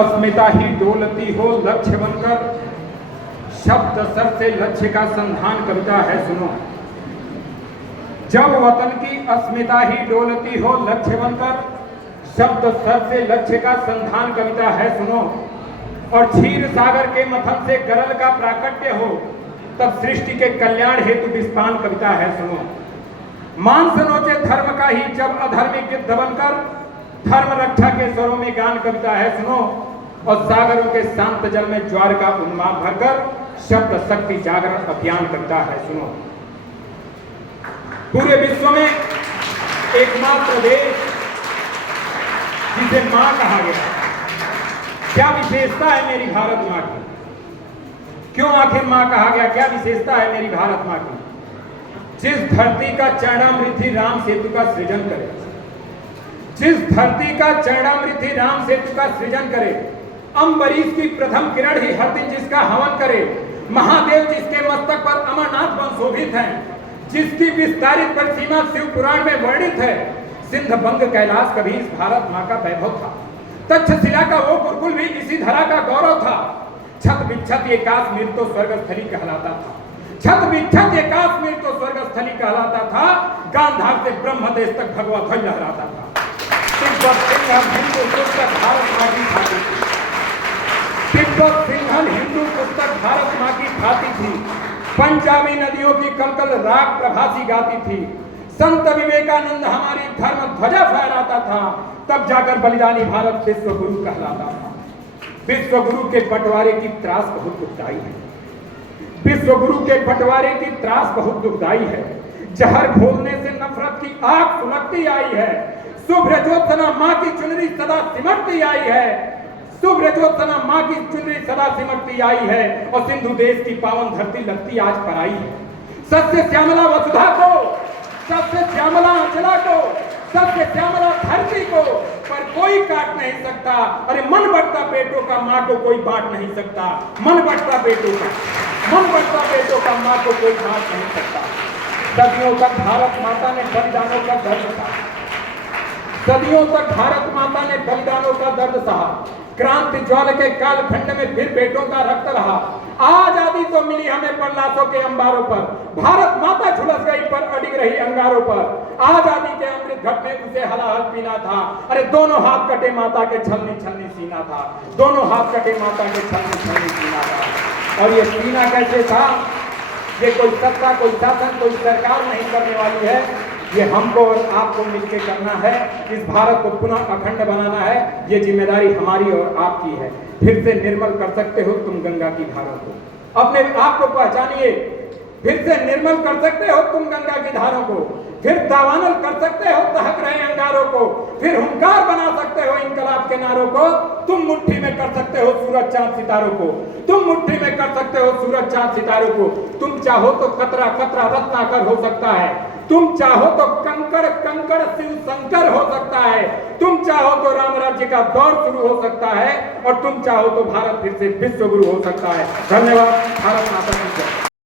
अस्मिता ही डोलती हो लक्ष्य बनकर, शब्द सर से लक्ष्य का संधान कविता है सुनो। जब वतन की अस्मिता ही डोलती हो लक्ष्य बनकर, शब्द सर से लक्ष्य का संधान कविता है सुनो। और क्षीर सागर के मथन से गरल का प्राकट्य हो, तब सृष्टि के कल्याण हेतु विस्पान कविता है सुनो। मान सनोचे धर्म का ही जब अधर्मी गिद्ध बनकर, धर्म रक्षा के स्वरों में गान कविता है सुनो। और सागरों के शांत जल में ज्वार का उन्माद भरकर, शब्द शक्ति जागरण अभियान कविता है सुनो। पूरे विश्व में एकमात्र देश जिसे मां कहा गया, क्या विशेषता है मेरी भारत मां की? क्यों आखिर मां कहा गया? क्या विशेषता है मेरी भारत मां की? जिस धरती का चरणामृत ही राम सेतु का सृजन करे, जिस धरती का चरणामृत ही राम सेतु का सृजन करे, अम्बरीश की प्रथम किरण ही हर दिन जिसका हवन करे, महादेव जिसके मस्तक पर अमरनाथ वन शोभित है, जिसकी विस्तारित परिसीमा शिव पुराण में वर्णित है, सिंध बंग कैलाश कभी इस भारत माँ का वैभव था, तक्षशिला का वो गुरुकुल भी इसी धरा का गौरव था। छत बिच्छत ये काश्मीर तो स्वर्गस्थली कहलाता था, छत बिच्छत ये काश्मीर तो स्वर्गस्थली कहलाता था। गांधार से ब्रह्म देश तक भगवा ध्वज लहराता था। तिब्बत सिंघल हिंदू पुस्तक भारत माँ की भाती थी, तिब्बत सिंघल हिंदू पुस्तक भारत माँ की भाती थी। पंजाबी नदियों की कलकल राग प्रभासी गाती थी। संत विवेकानंद हमारी धर्म ध्वजा फहराता था, तब जाकर बलिदानी भारत विश्व गुरु कहलाता था। विश्व गुरु के बंटवारे की त्रास बहुत दुखदाई है, विश्व गुरु के बंटवारे की त्रास बहुत दुखदाई है। जहर घोलने से नफरत की आग सुलगती आई है, शुभ्र ज्योत्सना माँ की चुनरी सदा सिमटती आई है, शुभ्र ज्योत्सना माँ की चुनरी सदा सिमटती आई है। और सिंधु देश की पावन धरती लगती आज पराई है। सत्य श्यामला वसुधा को, सत्य श्यामला अंचला को, सत्य श्यामला धरती को पर कोई काट नहीं सकता। अरे मन बढ़ता पेटों का माँ को कोई बांट नहीं सकता, मन बढ़ता पेटों का, मन बढ़ता पेटों का माँ को कोई बांट नहीं सकता। सदियों तक भारत माता ने बलिदानों का दर्द सहा, सदियों तक भारत माता ने बलिदानों का दर्द सहा। क्रांति ज्वाल के कालखंड में फिर पेटों का रक्त रहा। आजादी तो मिली हमें पर लाशों के अंबारों पर, भारत माता झुलस गई पर अडिग रही अंगारों पर। आजादी के अमृत घट में उसे हलाहल पीना था। अरे दोनों हाथ कटे माता के छलनी छलनी सीना था, दोनों हाथ कटे माता के छलनी छलनी सीना था। और ये सीना कैसे था? ये कोई सत्ता, कोई शासन, कोई सरकार नहीं करने वाली है, ये हमको और आपको मिलकर करना है। इस भारत को पुनः अखंड बनाना है, ये जिम्मेदारी हमारी और आपकी है। फिर से निर्मल कर सकते हो तुम गंगा की धारों को, अपने आप को पहचानिए। फिर से निर्मल कर सकते हो तुम गंगा की धारों को, फिर दावानल कर सकते हो दहक रहे अंगारों को, फिर हुंकार बना सकते हो इनकलाब के नारों को। तुम मुट्ठी में कर सकते हो सूरज चांद सितारों को, तुम मुट्ठी में कर सकते हो सूरज चांद सितारों को। तुम चाहो तो कतरा कतरा रत्नाकर हो सकता है, तुम चाहो तो कंकड़ कंकड़ शिव शंकर हो सकता है, तुम चाहो तो राम राज्य का दौर शुरू हो सकता है, और तुम चाहो तो भारत फिर से विश्व गुरु हो सकता है। धन्यवाद। भारत माता की जय।